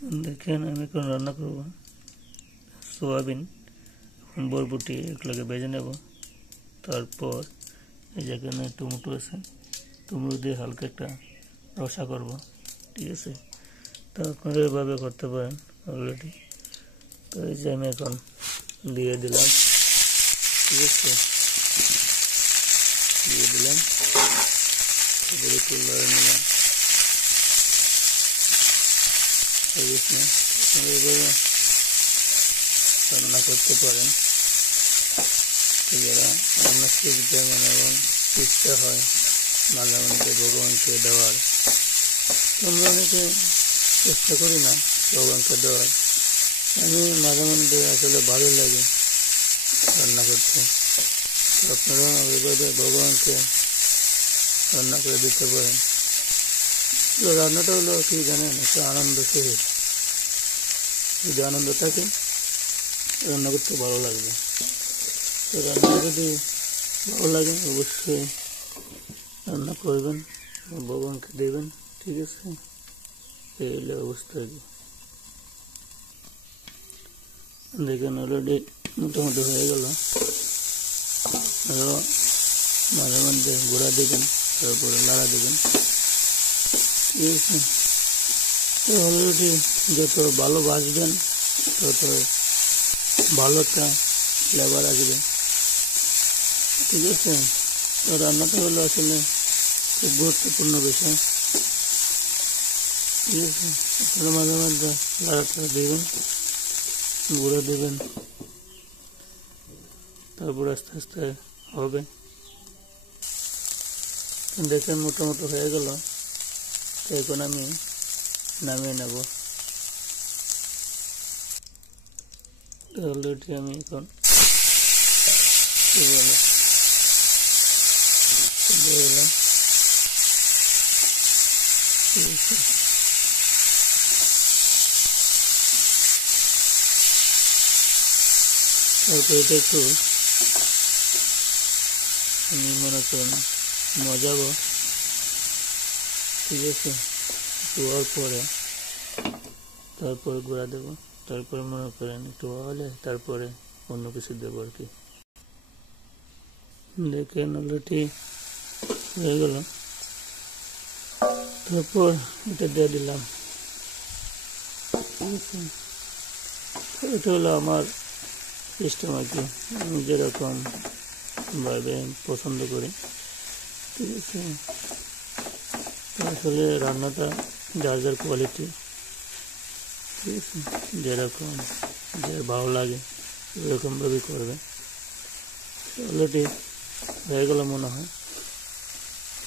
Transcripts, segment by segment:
দেখেন আমি এখন রান্না করব সোয়াবিন এবং বরবটি এগুলোকে ভেজে নেব। তারপর এই যেখানে টমেটো আছে, টমেটো দিয়ে হালকা একটা রসা করব, ঠিক আছে। তো আপনারা এভাবে করতে পারেন অলরেডি। তো এই যে আমি এখন দিয়ে দিলাম, ঠিক আছে, দিয়ে দিলাম, একটু লড়ে নিলাম। এভাবে রান্না করতে পারেন। যারা রান্না শিখতে এবং ইচ্ছা হয় মাঝে মধ্যে ভগবানকে দেওয়ার, আমরা অনেকে চেষ্টা করি না ভগবানকে দেওয়ার। আমি মাঝে মধ্যে আসলে ভালো লাগে রান্না করতে। আপনারা ওইভাবে ভগবানকে রান্না করে দিতে পারেন। রান্নাটা হলো কি জানেন, একটা আনন্দ সহিত। যদি আনন্দ থাকে রান্না করতে ভালো লাগবে। তো রান্না যদি ভালো লাগে অবশ্যই রান্না করবেন, ভগবানকে দেবেন, ঠিক আছে। এই হলো অবস্থা। দেখেন অলরেডি মোটামুটি হয়ে গেল। আরও মাঝে মধ্যে গুঁড়া দেবেন, তারপরে লাড়া দেবেন, ঠিক আছে। তো অলরেডি যত ভালো ভাজবেন তত ভালো একটা ফ্লেভার আসবে, ঠিক আছে। তো রান্নাটা হলো আসলে খুব গুরুত্বপূর্ণ বিষয়, ঠিক আছে। আপনারা মাঝে মধ্যে লাড়াটা দেবেন, গুঁড়ো দেবেন, তারপর আস্তে আস্তে হবে। দেখেন মোটামুটি হয়ে গেল। তো এখন আমি নামিয়ে নেব। অলরেডি আমি এখন কি বলে দিয়ে দিলাম, ঠিক আছে। তারপর এটা একটু আমি মনে করেন মজাবো, ঠিক আছে। ধোয়ার পরে তারপরে গুঁড়া দেবো, তারপরে মনে করেন একটু হলে তারপরে অন্য কিছু দেবো আর কি। দেখেন অলরেডি হয়ে গেল। তারপর এটা দিয়ে দিলাম, ঠিক আছে। এটা হলো আমার সিস্টেম আর কি, আমি যেরকম ভাবে পছন্দ করি, ঠিক আছে। আসলে রান্নাটা যার যার কোয়ালিটি, ঠিক আছে, যেরকম যে ভালো লাগে এরকমভাবে করবে। অলরেডি হয়ে গেল মনে হয়,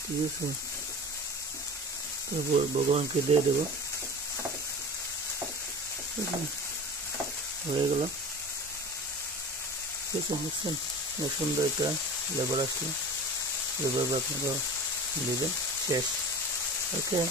ঠিক আছে। তারপর ভগবানকে দিয়ে দেবো, হয়ে গেল, ঠিক আছে। বুঝছেন সুন্দর একটা ফ্লেভার আসলো, এভাবে আপনারা দিবেন, শেষ, ওকে।